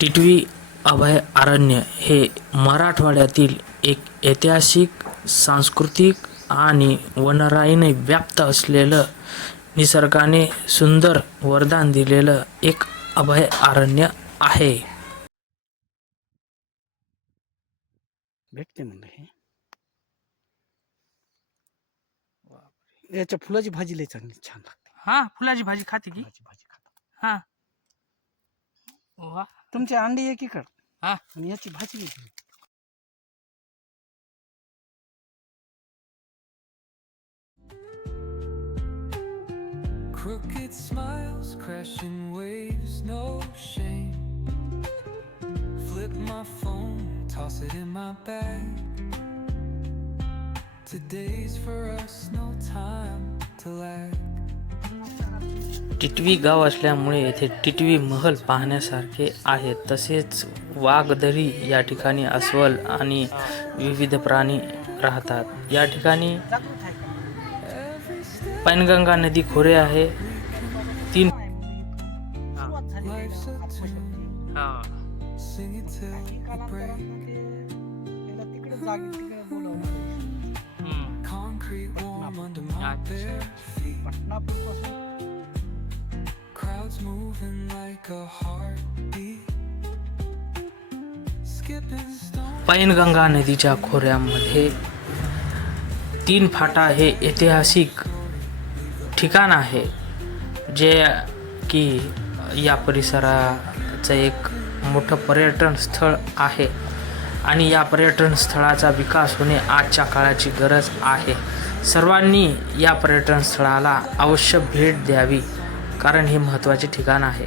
टिटवी अभयारण्य हे मराठवाड्यातील एक ऐतिहासिक, सांस्कृतिक आणि वनराईने व्याप्त असलेलं, निसर्गाने सुंदर वरदान दिलेलं एक अभयारण्य आहे. भेटते म्हणलं हे. याच्या फुलाची भाजी लय चांगली छान लागते. हा, फुलाची भाजी खाते की. फुलाची भाजी खाता. हा, वा. तुमचे अंडी एकीकड हा. आणि याची भाजी वेगळी. Crooked smiles, crashing waves, no shame. Flip my phone, toss it in my bag. Today's for us, no time to lag. टिटवी गाव असल्यामुळे येथे टिटवी महल पाहण्यासारखे आहे. तसेच वाघदरी या ठिकाणी अस्वल आणि विविध प्राणी राहतात. या ठिकाणी पैनगंगा नदी खोरे आहे. 3 Life's a tune, sing it till we break. Concrete warm under my bare feet. Crowds moving like a heartbeat. Skipping stones. Painganga नदीच्या खोऱ्यामध्ये 3 फाटा हे ऐतिहासिक ठिकाण आहे, जे की या परिसराचं एक मोठं पर्यटन स्थळ आहे आणि या पर्यटन स्थळाचा विकास होणे आजच्या काळाची गरज आहे. सर्वांनी या पर्यटन स्थळाला अवश्य भेट द्यावी, कारण हे महत्त्वाचे ठिकाण आहे.